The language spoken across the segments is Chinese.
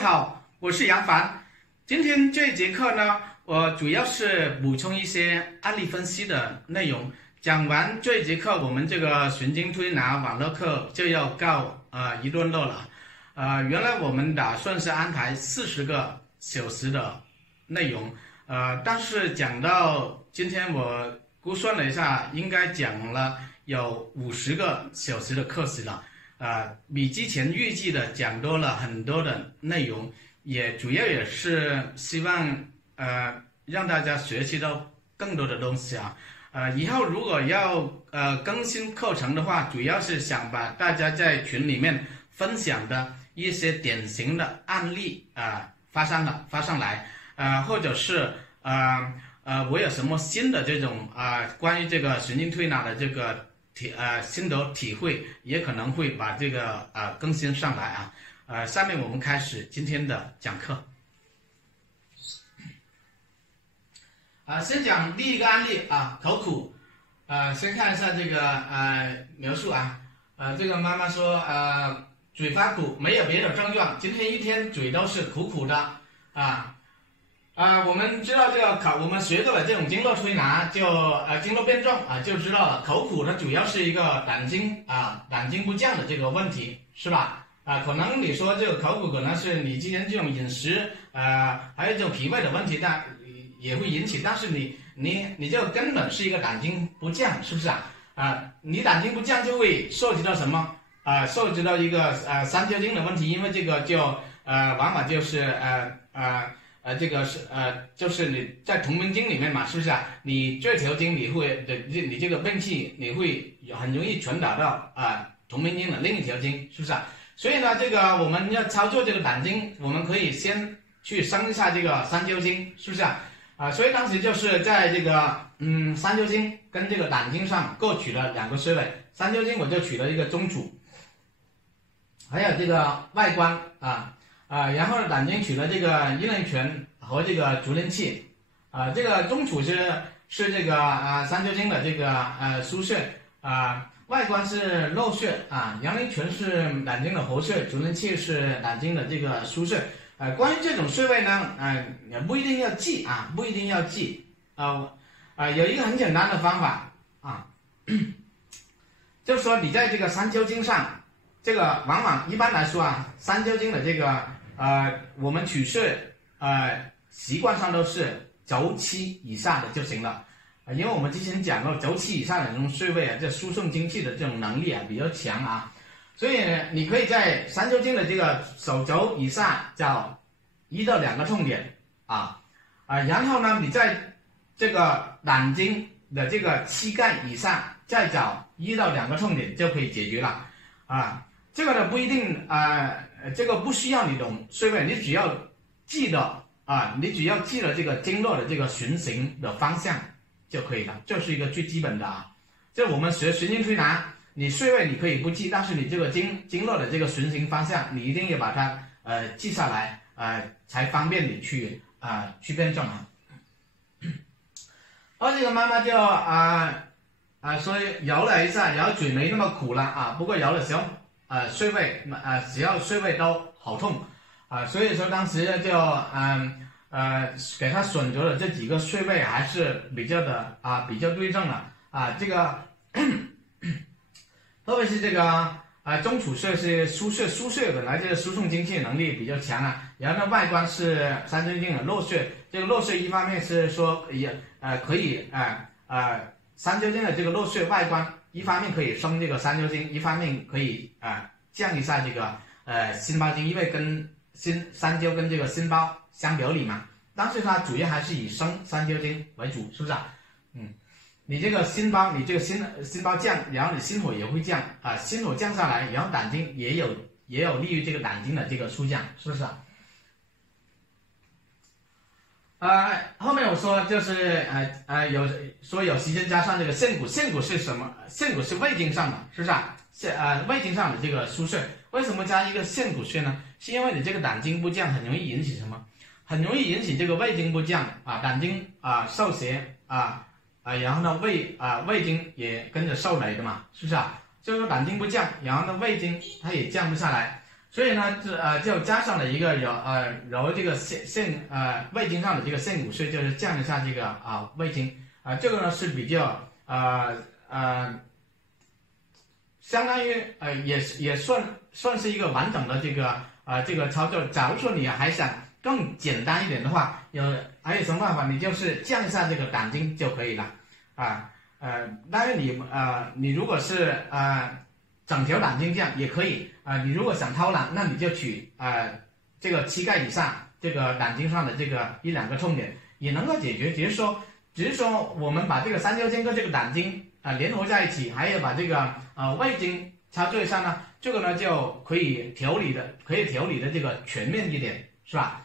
好，我是杨凡。今天这一节课呢，我主要是补充一些案例分析的内容。讲完这一节课，我们这个神经推拿网络课就要告一段落了。原来我们打算是安排40个小时的内容，但是讲到今天我估算了一下，应该讲了有50个小时的课时了。比之前预计的讲多了很多的内容，也主要也是希望让大家学习到更多的东西啊。以后如果要更新课程的话，主要是想把大家在群里面分享的一些典型的案例发上来，或者是我有什么新的这种关于这个神经推拿的这个心得体会，也可能会把这个更新上来啊。下面我们开始今天的讲课。先讲第一个案例口苦。先看一下这个描述这个妈妈说嘴发苦，没有别的症状，今天一天嘴都是苦苦的我们知道这个我们学过了这种经络推拿，就经络辩证就知道了，口苦它主要是一个胆经不降的这个问题，是吧？可能你说这个口苦可能是你今天这种饮食还有这种脾胃的问题，但也会引起，但是你这个根本是一个胆经不降，是不是你胆经不降就会涉及到什么涉及到一个三焦经的问题，因为这个就往往就是这个是就是你在同门经里面嘛，是不是你这条经你这个病气你会很容易传导到同门经的另一条经，是不是所以呢，这个我们要操作这个胆经，我们可以先去生一下这个三焦经，是不是所以当时就是在这个三焦经跟这个胆经上各取了2个穴位，三焦经我就取了一个中脘，还有这个外关然后胆经取了这个阴陵泉和这个足临泣这个中脘是这个三焦经的这个腧穴外关是络穴阳陵泉是胆经的活穴，足临泣是胆经的这个腧穴。关于这种穴位呢不一定要记不一定要记有一个很简单的方法就是说你在这个三焦经上，这个往往一般来说三焦经的这个我们取穴习惯上都是轴期以上的就行了因为我们之前讲过轴期以上的这种穴位这输送精气的这种能力比较强所以你可以在三焦经的这个手肘以下找1到2个痛点然后呢你在这个胆经的这个膝盖以上再找1到2个痛点就可以解决了这个呢不一定这个不需要你懂穴位，你只要记得这个经络的这个循行的方向就可以了，这是一个最基本的这我们学神经推拿，你穴位你可以不记，但是你这个经络的这个循行方向，你一定要把它记下来才方便你去辩证而这个妈妈就所以摇了一下，摇嘴没那么苦了不过摇的时候穴位只要穴位都好痛所以说当时就给他选择了这几个穴位还是比较对症了这个特别是这个中脘穴是腧穴本来这个输送精气的能力比较强然后呢外关是三焦经的络穴，这个络穴一方面是说也可以三焦经的这个络穴外关一方面可以生这个三焦经，一方面可以降一下这个心包经，因为跟三焦跟这个心包相表里嘛，但是它主要还是以生三焦经为主，是不是你这个心包，你这个心包降，然后你心火也会降心火降下来，然后胆经也有利于这个胆经的这个出降，是不是后面我说就是有时间加上这个舷骨是什么？舷骨是胃经上的，是不是胃经上的这个腧穴，为什么加一个舷骨穴呢？是因为你这个胆经不降，很容易引起什么？很容易引起这个胃经不降胆经受邪然后呢胃经也跟着受累的嘛，是不是就是说胆经不降，然后呢胃经它也降不下来，所以呢，就加上了一个揉这个胃经上的这个肾骨穴，就是降一下这个胃经这个呢是比较相当于也算是一个完整的这个操作。假如说你还想更简单一点的话，还有什么办法？你就是降一下这个胆经就可以了当然你如果是整条胆经降也可以你如果想偷懒，那你就取这个膝盖以下这个胆经上的这个1、2个痛点也能够解决，只是说我们把这个三焦经跟这个胆经联合在一起，还有把这个胃经操作一下呢，这个呢就可以调理的这个全面一点，是吧？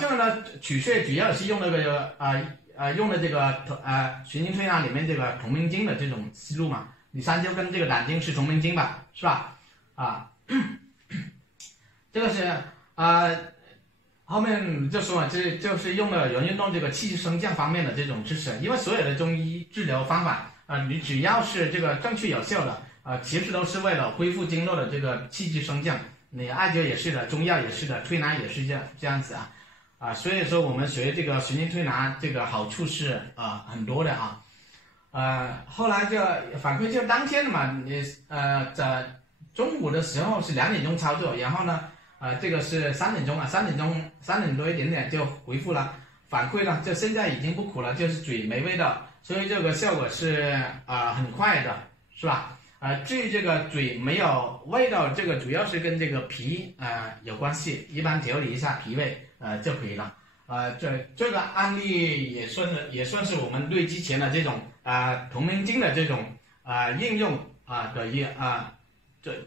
这个呢取穴主要是用那个用的这个循经推拿里面这个同名经的这种思路嘛。你三焦跟这个胆经是同名经吧，是吧？这个是后面就说这就是用了人运动这个气机升降方面的这种知识，因为所有的中医治疗方法你只要是这个正确有效的其实都是为了恢复经络的这个气机升降。你艾灸也是的，中药也是的，推拿也是这样子所以说我们学这个循经推拿这个好处是很多的后来就反馈就当天嘛，你在中午的时候是2点钟操作，然后呢这个是3点钟3点多一点点就回复了反馈了，就现在已经不苦了，就是嘴没味道，所以这个效果是很快的，是吧？至于这个嘴没有味道，这个主要是跟这个脾有关系，一般调理一下脾胃就可以了。这个案例也算是我们对之前的这种同名经的这种应用的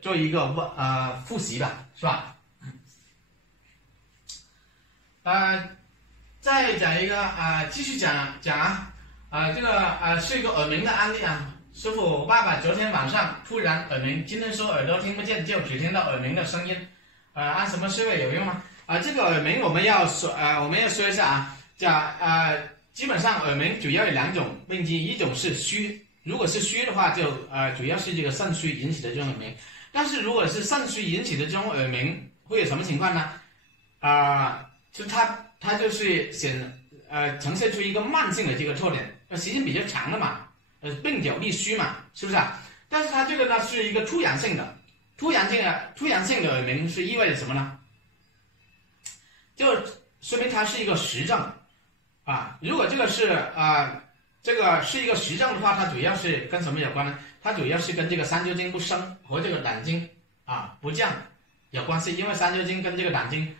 做一个复习吧，是吧？再讲一个继续讲这个是一个耳鸣的案例师傅，我爸爸昨天晚上突然耳鸣，今天说耳朵听不见，就只听到耳鸣的声音，按什么穴位有用吗？这个耳鸣我们要说一下基本上耳鸣主要有2种病机，一种是虚，如果是虚的话就主要是这个肾虚引起的这种耳鸣，但是如果是肾虚引起的这种耳鸣会有什么情况呢？就它就是呈现出一个慢性的这个特点，时间比较长的嘛，鬓角利虚嘛，是不是但是它这个呢是一个突然性的耳鸣，是意味着什么呢？就说明它是一个实症如果这个是一个实症的话，它主要是跟什么有关呢？它主要是跟这个三焦经不升和这个胆经不降有关系，因为三焦经跟这个胆经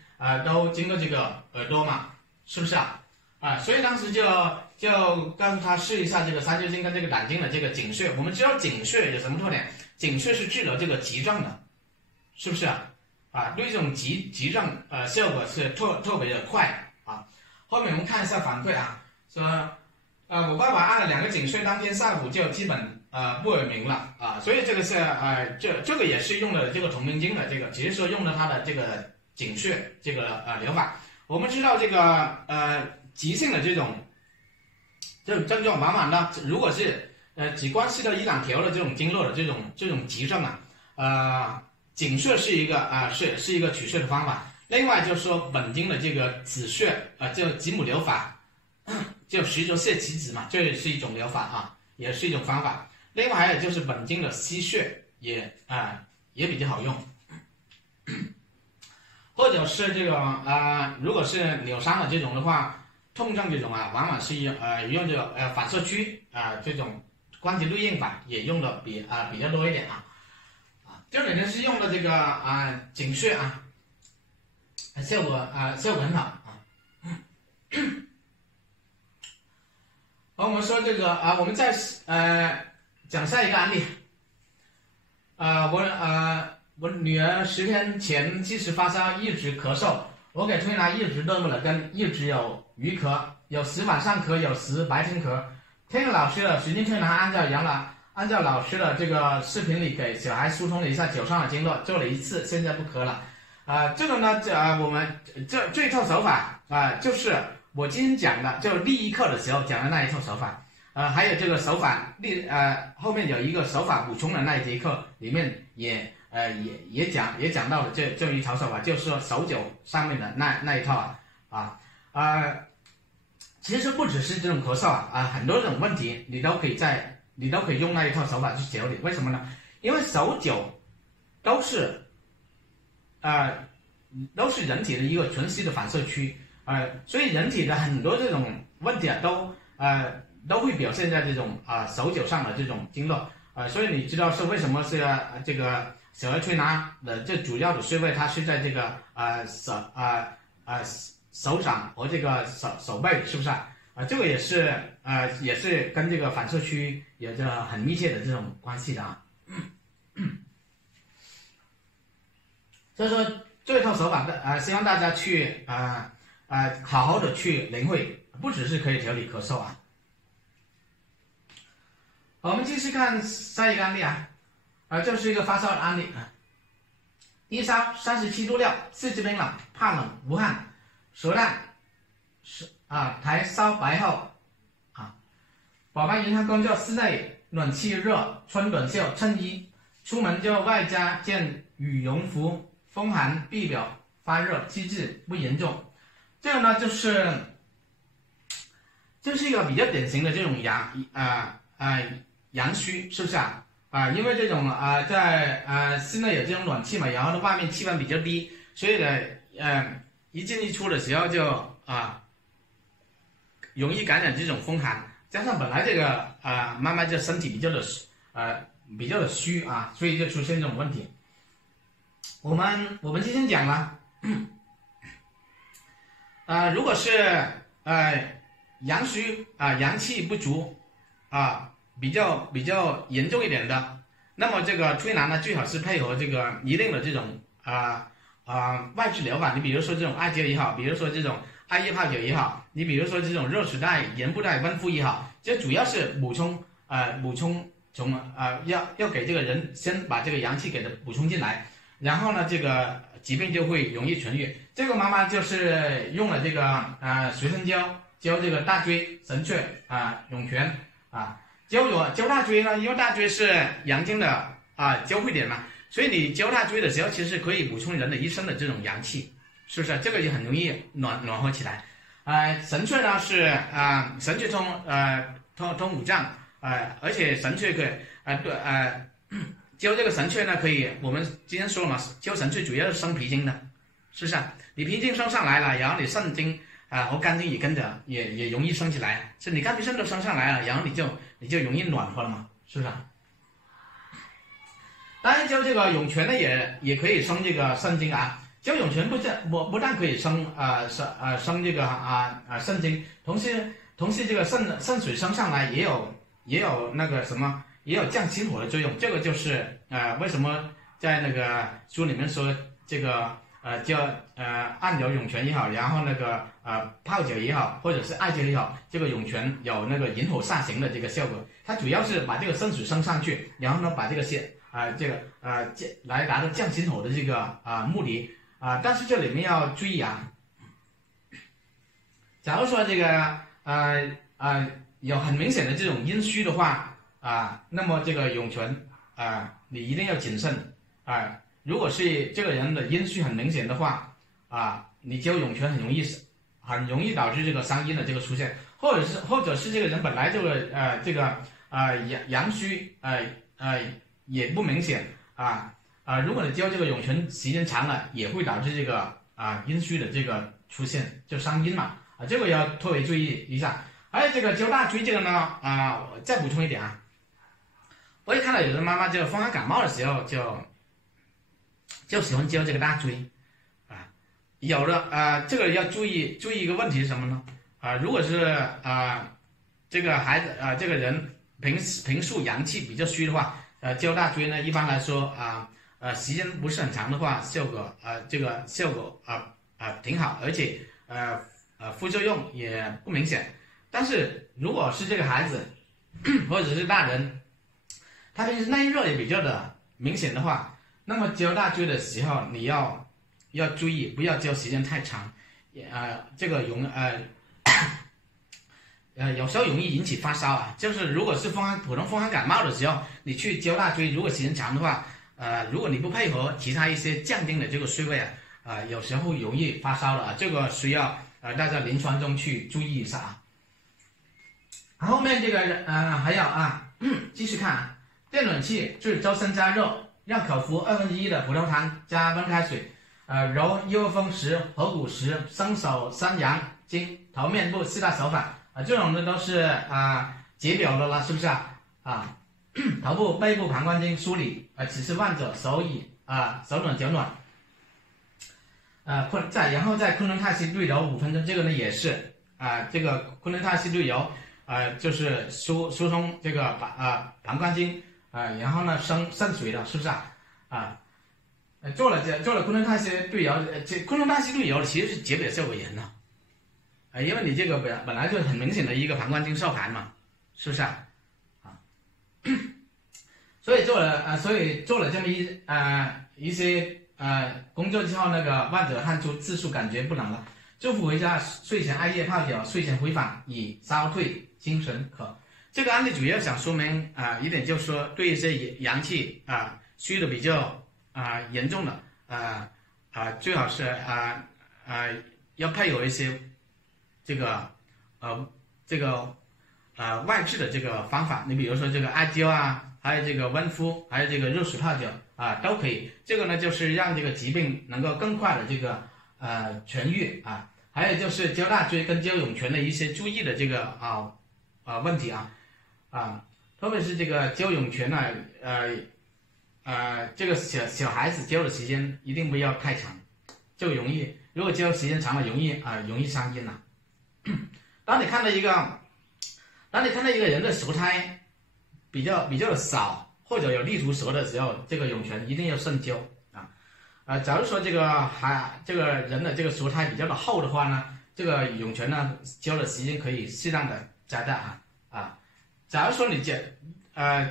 都经过这个耳朵嘛，是不是所以当时就告诉他试一下这个三焦经跟这个胆经的这个井穴。我们知道井穴有什么特点？井穴是治疗这个急症的，是不是对这种急症效果是特别的快后面我们看一下反馈说我爸爸按了2个井穴，当天下午就基本不耳鸣了所以这个是这个也是用了这个同名经的这个，只是说用了他的这个井穴这个疗法。我们知道这个急性的这种症状，往往呢如果是只关系到1、2条的这种经络的这种急症井穴是一个是一个取穴的方法。另外就是说本经的这个子穴就子母疗法，就实则泻其子嘛，这是一种疗法也是一种方法。另外还有就是本经的溪穴也比较好用，或者是这种如果是扭伤的这种的话，痛症这种往往是用这个反射区这种关节对应法也用的比较多一点这里呢是用的这个井穴效果很好好，我们说这个我们再讲下一个案例我女儿10天前即使发烧，一直咳嗽，我给推拿一直动不了根，一直有余咳，有时晚上咳，有时白天咳。听了老师的循经推拿，按照老师的这个视频里给小孩疏通了一下脚上的经络，做了1次，现在不咳了。这个呢，我们这一套手法就是我今天讲的，就第一课的时候讲的那一套手法。还有这个手法后面有一个手法补充的那一节课里面也也讲到了这一套手法，就是说手脚上面的那一套其实不只是这种咳嗽很多种问题你都可以用那一套手法去调理。为什么呢？因为手脚都是人体的一个全息的反射区，所以人体的很多这种问题都会表现在这种手脚上的这种经络，所以你知道是为什么是这个小儿推拿的这主要的穴位，它是在这个手掌和这个手背，是不是这个也是跟这个反射区有着很密切的这种关系的所以说这一套手法希望大家去好好的去领会，不只是可以调理咳嗽我们继续看下一个案例这是一个发烧的案例低烧37度6，四肢冰冷，怕冷无汗，舌淡苔烧白后宝宝银行工作，室内暖气热，穿短袖衬衣，出门就外加件羽绒服，风寒臂表发热，机制不严重。这个呢就是一个比较典型的这种阳虚，是不是因为这种在室内有这种暖气嘛，然后呢外面气温比较低，所以呢一进一出的时候就容易感染这种风寒，加上本来这个妈妈这身体比较的虚所以就出现这种问题。我们之前讲了如果是阳虚阳气不足比较严重一点的，那么这个推拿呢最好是配合这个一定的这种外治疗法，你比如说这种艾灸也好，比如说这种艾叶泡脚也好，你比如说这种热水袋、盐布袋、温敷也好，这主要是补充要给这个人先把这个阳气给它补充进来，然后呢这个疾病就会容易痊愈。这个妈妈就是用了这个随身胶这个大椎、神阙涌泉灸大椎呢，因为大椎是阳经的交汇点嘛，所以你灸大椎的时候，其实可以补充人的一身的这种阳气，是不是？这个也很容易暖和起来。神阙呢是神阙通五脏而且神阙可以灸这个神阙呢，可以我们今天说了嘛，灸神阙主要是生脾经的，是不是？你脾经升上来了，然后你肾经和肝经也跟着也容易升起来，是你肝脾肾都升上来了，然后你就容易暖和了嘛，是不是？当然灸这个涌泉呢也可以升这个肾经灸涌泉不但可以升这个肾经，同时这个肾水升上来也有那个什么，也有降心火的作用。这个就是为什么在那个书里面说这个叫按揉涌泉也好，然后那个泡脚也好，或者是艾灸也好，这个涌泉有那个引火下行的这个效果。它主要是把这个肾水升上去，然后呢把这个来达到降心火的这个目的但是这里面要注意假如说这个有很明显的这种阴虚的话那么这个涌泉你一定要谨慎如果是这个人的阴虚很明显的话你灸涌泉很容易导致这个伤阴的这个出现，或者是这个人本来这个阳虚也不明显如果你灸这个涌泉时间长了，也会导致这个阴虚的这个出现，就伤阴嘛这个要特别注意一下。还有这个灸大椎这个呢我再补充一点我也看到有的妈妈就风寒感冒的时候就喜欢灸这个大椎有的这个要注意一个问题是什么呢如果是这个孩子这个人平素阳气比较虚的话灸大椎呢一般来说时间不是很长的话，效果挺好，而且副作用也不明显。但是如果是这个孩子或者是大人，他平时内热也比较的明显的话，那么灸大椎的时候你要注意，不要灸时间太长，这个有时候容易引起发烧就是如果是普通风寒感冒的时候，你去灸大椎，如果时间长的话如果你不配合其他一些降丁的这个穴位有时候容易发烧的这个需要大家临床中去注意一下啊。后面这个还有继续看电暖气至周身加热，让口服1/2的葡萄糖加温开水，揉右风石、合谷石、生手、三阳经、头面部4大手法这种的都是解表的了，是不是头部、背部、膀胱经梳理此时患者手暖脚暖然后在昆仑泰溪对揉5分钟，这个呢也是这个昆仑泰溪对揉就是疏通这个膀胱经然后呢肾水的，是不是做了昆仑泰溪对揉，昆仑泰溪对揉其实是解表效果严的因为你这个本来就很明显的一个膀胱经受寒嘛，是不是所以做了这么一些工作之后，那个患者汗出自述感觉不冷了。祝福回家睡前艾叶泡脚，睡前回访以消退精神渴。这个案例主要想说明一点，就是说对一些阳气虚的比较严重的最好是要配有一些这个外治的这个方法。你比如说这个艾灸还有这个温敷，还有这个热水泡脚都可以。这个呢就是让这个疾病能够更快的这个痊愈还有就是灸大椎跟灸涌泉的一些注意的这个问题特别是这个灸涌泉这个小孩子灸的时间一定不要太长，就容易，如果灸时间长了容易伤阴当你看到一个人的舌苔比较的少，或者有利图舌的时候，这个涌泉一定要慎灸假如说这个人的这个舌苔比较的厚的话呢，这个涌泉呢灸的时间可以适当的加大假如说你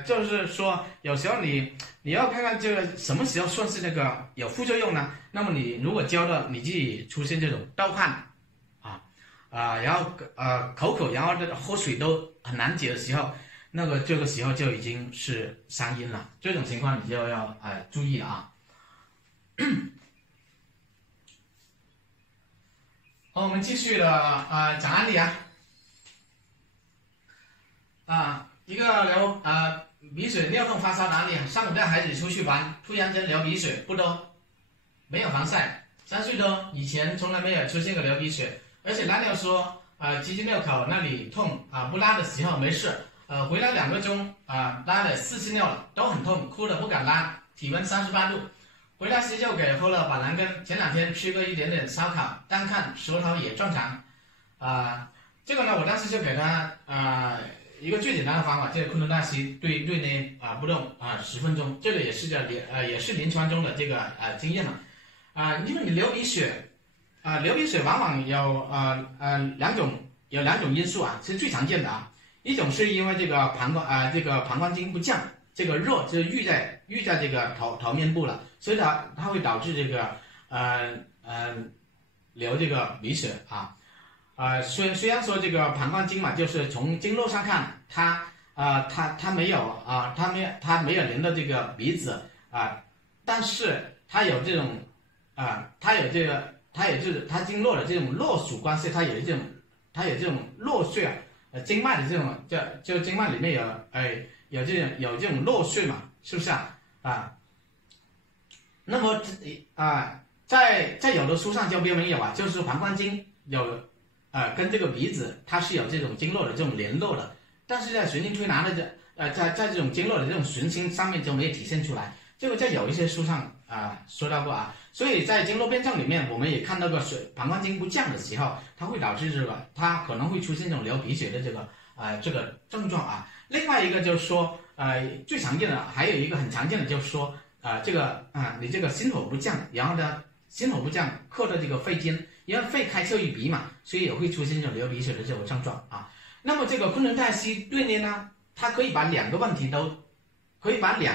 就是说有时候你要看看这个什么时候算是那个有副作用呢？那么你如果灸的你自己出现这种盗汗然后口渴，然后喝水都很难解的时候，那个这个时候就已经是伤阴了，这种情况你就要注意了好，我们继续的讲案例一个鼻水尿痛发烧的案例，上午带孩子出去玩，突然间流鼻水，不多，没有防晒，3岁多，以前从来没有出现过流鼻水，而且拉尿说鸡鸡尿口那里痛不拉的时候没事，回来2个钟拉了4次尿了，都很痛，哭了不敢拉，体温38度。回来时就给喝了板蓝根，前2天吃过一点点烧烤，单看舌头也正常。这个呢，我当时就给他一个最简单的方法，这个昆仑大溪对内不动10分钟，这个也是临床中的这个经验了因为你流鼻水往往有两种因素是最常见的一种是因为这个膀胱经不降，这个热就郁在这个头面部了，所以它会导致这个流这个鼻水虽然说这个膀胱经嘛，就是从经络上看，它没有连到这个鼻子但是它有这种它经络的这种络属关系，它有这种络穴经脉的这种就经脉里面有这种络穴嘛，是不是那么在有的书上就标明有就是膀胱经有跟这个鼻子它是有这种经络的这种联络的，但是在循经推拿的在这种经络的这种循经上面就没有体现出来，这个在有一些书上说到过所以在经络辩证里面我们也看到过膀胱经不降的时候，它会导致这个它可能会出现这种流鼻血的这个症状另外一个就是说最常见的还有一个很常见的就是说你这个心火不降，然后呢心火不降克到这个肺经，因为肺开窍于鼻嘛，所以也会出现这种流鼻水的这种症状那么这个昆仑泰溪对内呢，它可以把2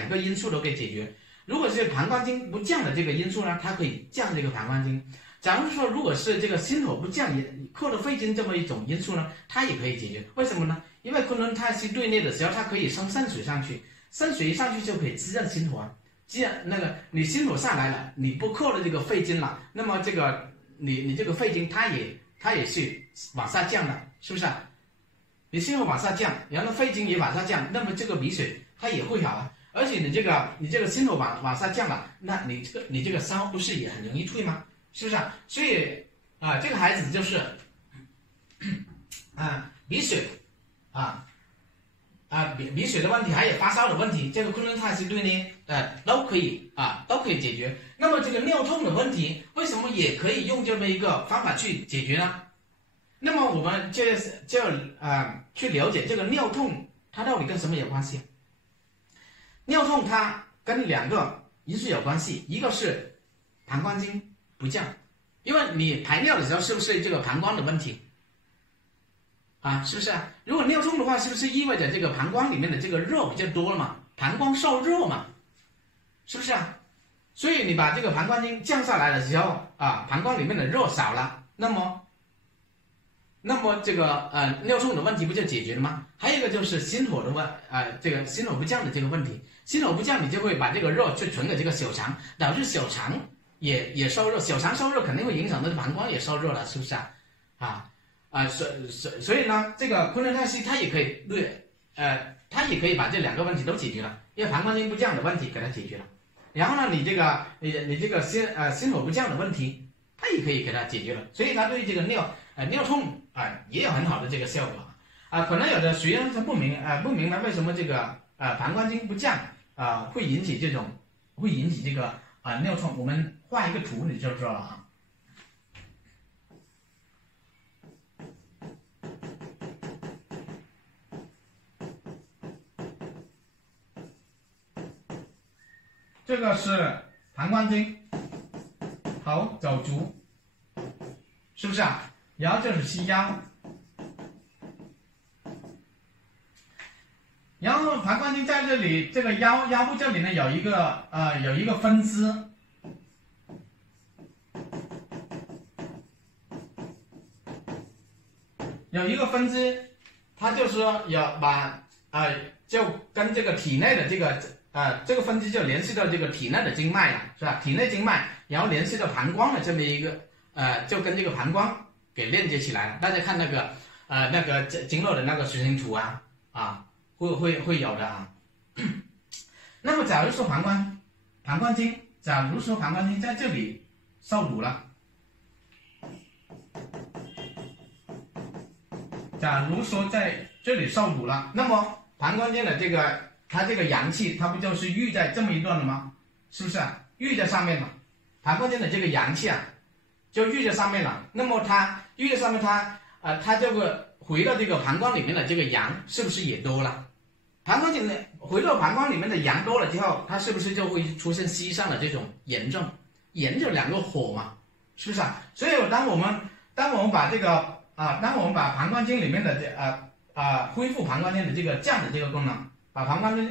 个因素都给解决。如果是膀胱经不降的这个因素呢，它可以降这个膀胱经。假如说如果是这个心火不降克到肺经这么一种因素呢，它也可以解决。为什么呢？因为昆仑泰溪对内的时候，它可以升肾水上去，肾水一上去就可以滋润心火既然那个你心火上来了，你不扣了这个肺经了，那么这个你这个肺经它也是往下降的，是不是啊？你心火往下降，然后肺经也往下降，那么这个鼻水它也会好啊。而且你这个心火往下降了，那你这个烧不是也很容易退吗？是不是啊？所以这个孩子就是鼻水鼻水的问题，还有发烧的问题，这个昆仑泰西对呢都可以解决。那么这个尿痛的问题，为什么也可以用这么一个方法去解决呢？那么我们就去了解这个尿痛它到底跟什么有关系？尿痛它跟2个因素有关系，一个是膀胱经不降，因为你排尿的时候是不是这个膀胱的问题是不是啊？如果尿痛的话，是不是意味着这个膀胱里面的这个热比较多了嘛？膀胱受热嘛，是不是啊？所以你把这个膀胱经降下来的时候膀胱里面的热少了，那么这个尿痛的问题不就解决了吗？还有一个就是心火的这个心火不降的这个问题，心火不降，你就会把这个热去存给这个小肠，导致小肠也受热，小肠受热肯定会影响到膀胱也受热了，是不是所以呢，这个昆仑泰西它也可以它也可以把这2个问题都解决了，因为膀胱经不降的问题给它解决了，然后呢，你这个心火不降的问题，它也可以给它解决了，所以它对这个尿痛也有很好的这个效果可能有的学员他不明白为什么这个膀胱经不降会引起这个尿痛。我们画一个图你就知道了这个是膀胱经，头走足，是不是然后这是膝腰，然后膀胱经在这里，这个腰部这里呢有一个分支，它就是说要把就跟这个体内的这个分支就联系到这个体内的经脉了，是吧？体内经脉，然后联系到膀胱的这么一个就跟这个膀胱给链接起来了。大家看那个经络的那个水形图会有的那么假如说膀胱经在这里受阻了，那么膀胱经的它这个阳气，它不就是郁在这么一段了吗？是不是郁在上面了？膀胱经的这个阳气就郁在上面了。那么它郁在上面，它就会回到这个膀胱里面的这个阳，是不是也多了？膀胱经的回到膀胱里面的阳多了之后，它是不是就会出现膝上的这种炎症？炎就2个火嘛，是不是所以当我们把这个当我们把膀胱经里面的恢复膀胱经的这个降的这个功能，把膀胱经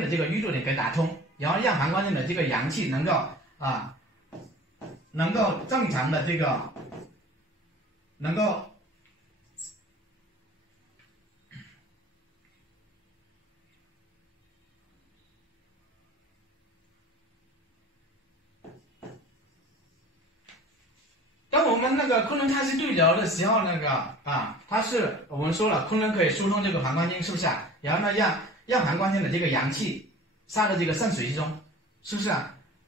的这个淤堵点给打通，然后让膀胱经的这个阳气能够正常的能够当我们那个昆仑泰西对流的时候，它是我们说了，昆仑可以疏通这个膀胱经，是不是然后呢，让膀胱经的这个阳气下到这个肾水中，是不是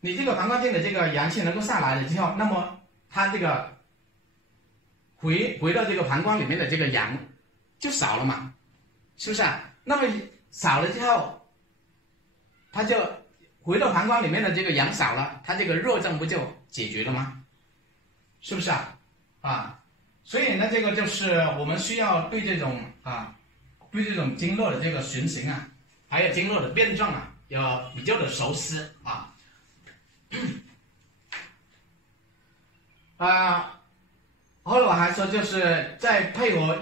你这个膀胱经的这个阳气能够下来了之后，那么它这个回到这个膀胱里面的这个阳就少了嘛，是不是那么少了之后，它就回到膀胱里面的这个阳少了，它这个热症不就解决了吗？是不是所以呢，这个就是我们需要对这种经络的这个循行还有经络的辩证要比较的熟悉后来我还说，就是再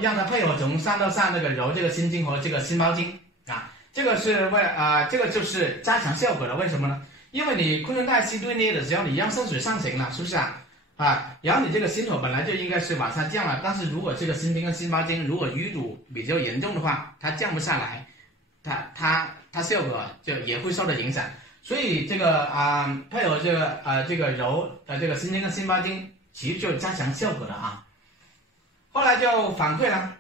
让它配合从上到下那个揉这个心经和这个心包经这个是这个就是加强效果的。为什么呢？因为你昆仑泰西对捏的时候，你让肾水上行了，是不是然后你这个心火本来就应该是往下降了，但是如果这个心经跟心包经如果淤堵比较严重的话，它降不下来，它效果就也会受到影响。所以这个配合这个揉这个心经跟心包经，其实就加强效果的啊。后来就反馈了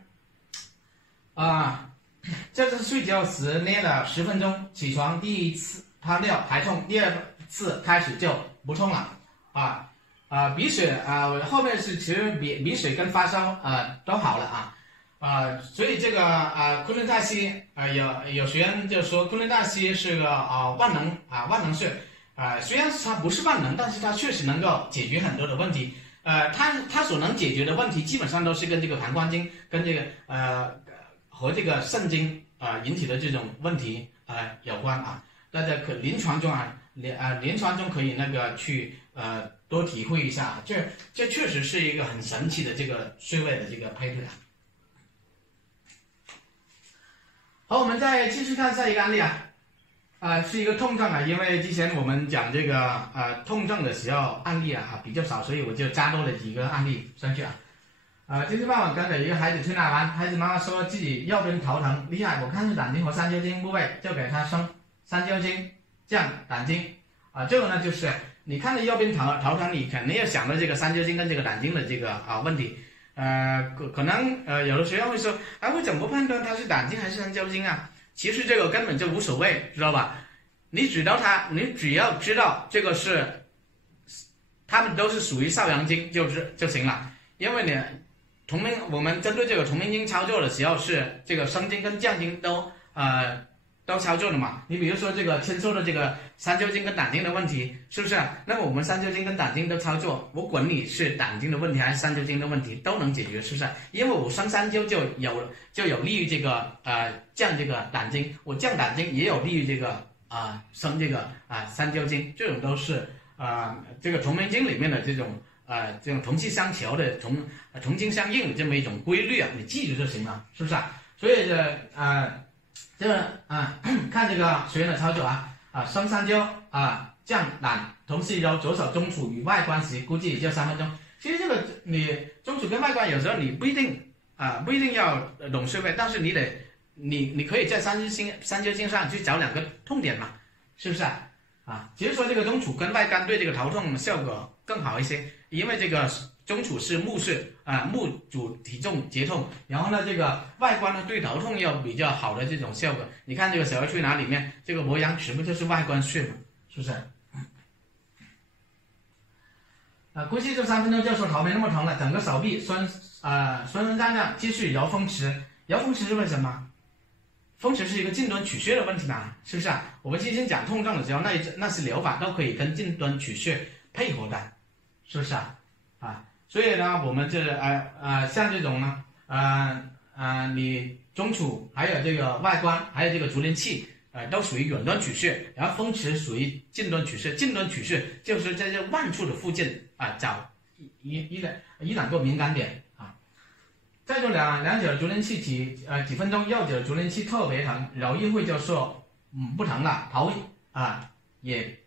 这次睡觉时捏了10分钟，起床第一次他尿还痛，第二次开始就不痛了鼻水后面是其实鼻水跟发烧都好了所以这个昆仑大溪有学员就说昆仑大溪是个万能穴虽然它不是万能，但是它确实能够解决很多的问题它所能解决的问题基本上都是跟这个膀胱经跟这个和这个肾经引起的这种问题有关大家临床中临床中可以那个去多体会一下，这确实是一个很神奇的这个穴位的这个配对好，我们再继续看下一个案例是一个痛症因为之前我们讲这个痛症的时候案例比较少，所以我就加多了几个案例上去今天傍晚跟着一个孩子推拿完，孩子妈妈说自己右边头疼厉害，我看是胆经和三焦经部位，就给他升三焦经降胆经这个呢就是你看着右边头疼，你肯定要想到这个三焦经跟这个胆经的这个问题可能有的学员会说我怎么判断它是胆经还是三焦经其实这个根本就无所谓，知道吧？你只要知道这个是它们都是属于少阳经就行了，因为我们针对这个同名经操作的时候是这个升经跟降经都操作的嘛。你比如说这个牵涉的这个三焦经跟胆经的问题，是不是那么我们三焦经跟胆经都操作，我管你是胆经的问题还是三焦经的问题都能解决，是不是？因为我升三焦就有利于这个降这个胆经，我降胆经也有利于这个升这个三焦经，这种都是这个同名经里面的这种同气相求的同经相应的这么一种规律你记住就行了，是不是所以看这个学员的操作升三焦降胆，同时揉左手中脘与外关时，估计也就3分钟。其实这个你中脘跟外关有时候你不一定要懂穴位，但是你可以在三焦经上去找2个痛点嘛，是不是其实说这个中脘跟外关对这个头痛效果更好一些，因为这个中脘是木穴木主体重节痛，然后呢这个外关呢对头痛有比较好的这种效果。你看这个小儿推拿里面这个磨阳池不就是外关穴嘛，是不是估计这3分钟就说头没那么疼了，整个手臂酸酸胀胀，继续揉风池。揉风池是为什么？风池是一个近端取穴的问题嘛，是不是我们之前讲痛症的时候那些疗法都可以跟近端取穴配合的，是不是所以呢我们像这种呢你中脘还有这个外关还有这个足廉气都属于远端取穴，然后风池属于近端取穴。近端取穴就是在这腕处的附近找一两个敏感点再做两者足廉气几分钟，右者足廉气特别疼，揉一会就说不疼了，头也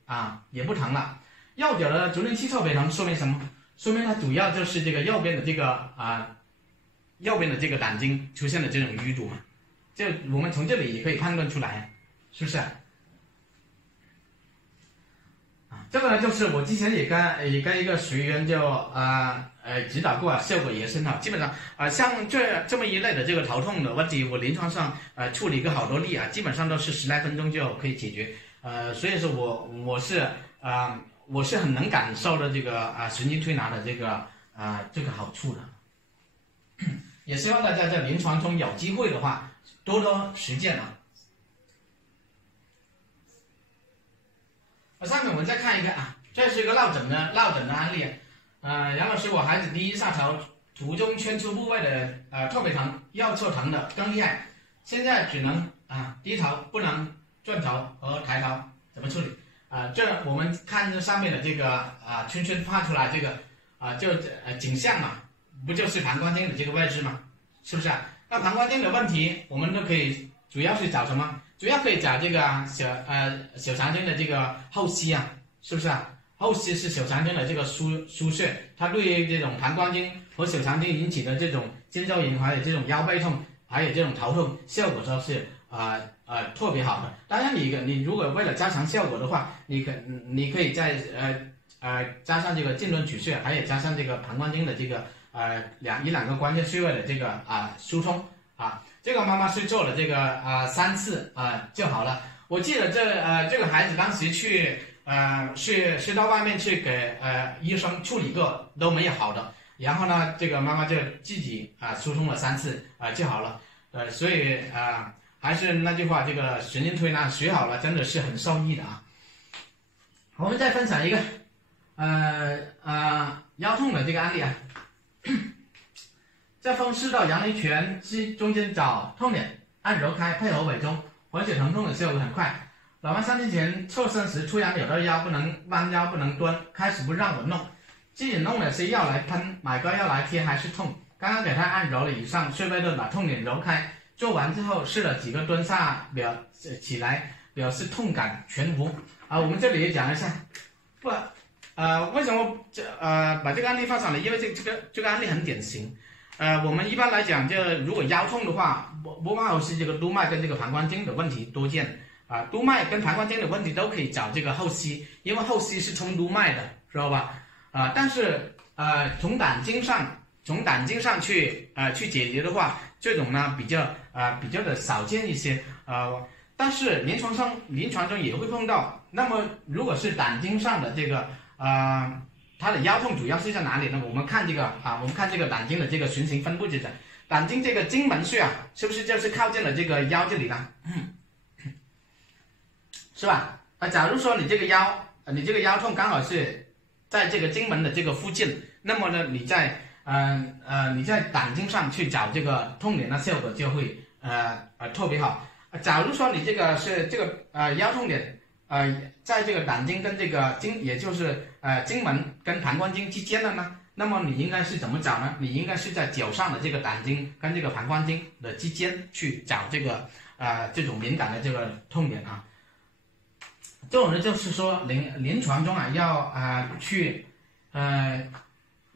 不疼了。右者的足廉气特别疼说明什么？说明它主要就是这个右边的这个胆经出现了这种淤堵嘛，就我们从这里也可以判断出来，是不是这个呢就是我之前也跟一个学员就指导过效果也是很好。基本上像这么一类的这个头痛的问题，我临床上处理过好多例基本上都是10来分钟就可以解决所以说我是很能感受的这个神经推拿的这个好处的也希望大家在临床中有机会的话多多实践上面我们再看一个这是一个落枕的案例杨老师，我孩子第一下头途中圈出部位的特别疼，右侧疼的更厉害，现在只能低头，不能转头和抬头，怎么处理这我们看这上面的这个圈圈画出来这个颈项嘛，不就是膀胱经的这个位置吗？是不是那膀胱经的问题我们都可以主要是找什么？主要可以找这个小肠经的这个后溪是不是后溪是小肠经的这个腧穴，它对于这种膀胱经和小肠经引起的这种肩周炎，还有这种腰背痛，还有这种头痛，效果都是特别好的。当然你如果为了加强效果的话，你可以再加上这个浸润曲穴，还有加上这个膀胱经的这个一两个关键穴位的这个疏通啊。这个妈妈是做了这个3次就好了。我记得这个孩子当时去是到外面去给医生处理过都没有好的，然后呢这个妈妈就自己疏通了3次就好了。所以还是那句话，这个神经推拿学好了真的是很受益的啊。我们再分享一个腰痛的这个案例啊。在风湿到阳陵泉中间找痛点，按揉开，配合委中，缓解疼痛的效果很快。老妈3天前侧身时突然扭到腰，不能弯腰，不能蹲，开始不让我弄，自己弄了些药来喷，买膏药来贴，还是痛。刚刚给他按揉了以上穴位的把痛点揉开，做完之后试了几个蹲下起来，表示痛感全无。我们这里也讲一下，为什么把这个案例放上来？因为这个案例很典型。我们一般来讲，如果腰痛的话，摸脉后溪这个督脉跟这个膀胱经的问题多见督脉跟膀胱经的问题都可以找这个后溪，因为后溪是冲督脉的，知道吧？但是从胆经上去解决的话，这种呢比较的少见一些但是临床中也会碰到。那么如果是胆经上的这个它的腰痛主要是在哪里呢？我们看这个胆经的这个循行分布就讲，胆经这个经门穴是不是就是靠近了这个腰这里呢？是吧？假如说你这个腰痛刚好是在这个经门的这个附近，那么呢你在胆经上去找这个痛点，那效果就会特别好。假如说你这个是这个腰痛点在这个胆经跟这个也就是经门跟膀胱经之间的呢，那么你应该是怎么找呢？你应该是在脚上的这个胆经跟这个膀胱经的之间去找这个这种敏感的这个痛点这种呢就是说临床中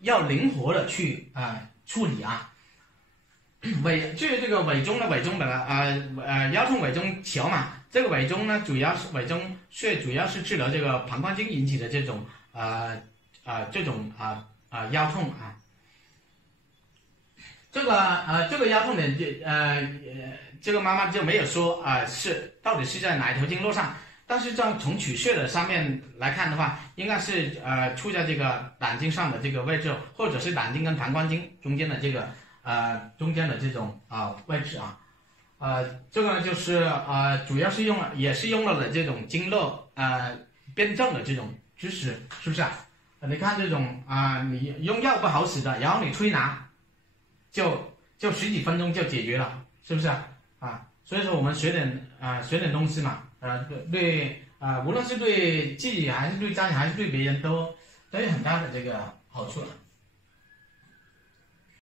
要灵活的去处理至于这个委中的腰痛委中桥嘛，这个委中呢委中穴主要是治疗这个膀胱经引起的这种腰痛这个腰痛点这个妈妈就没有说到底是在哪一条经络上，但是从取穴的上面来看的话，应该是处在这个胆经上的这个位置，或者是胆经跟膀胱经中间的这个这种位置这个呢就是主要是也是用了的这种经络辩证的这种知识，是不是你看这种你用药不好使的，然后你推拿就十几分钟就解决了，是不是所以说我们学点东西嘛对无论是对自己还是对家人还是对别人都有很大的这个好处了。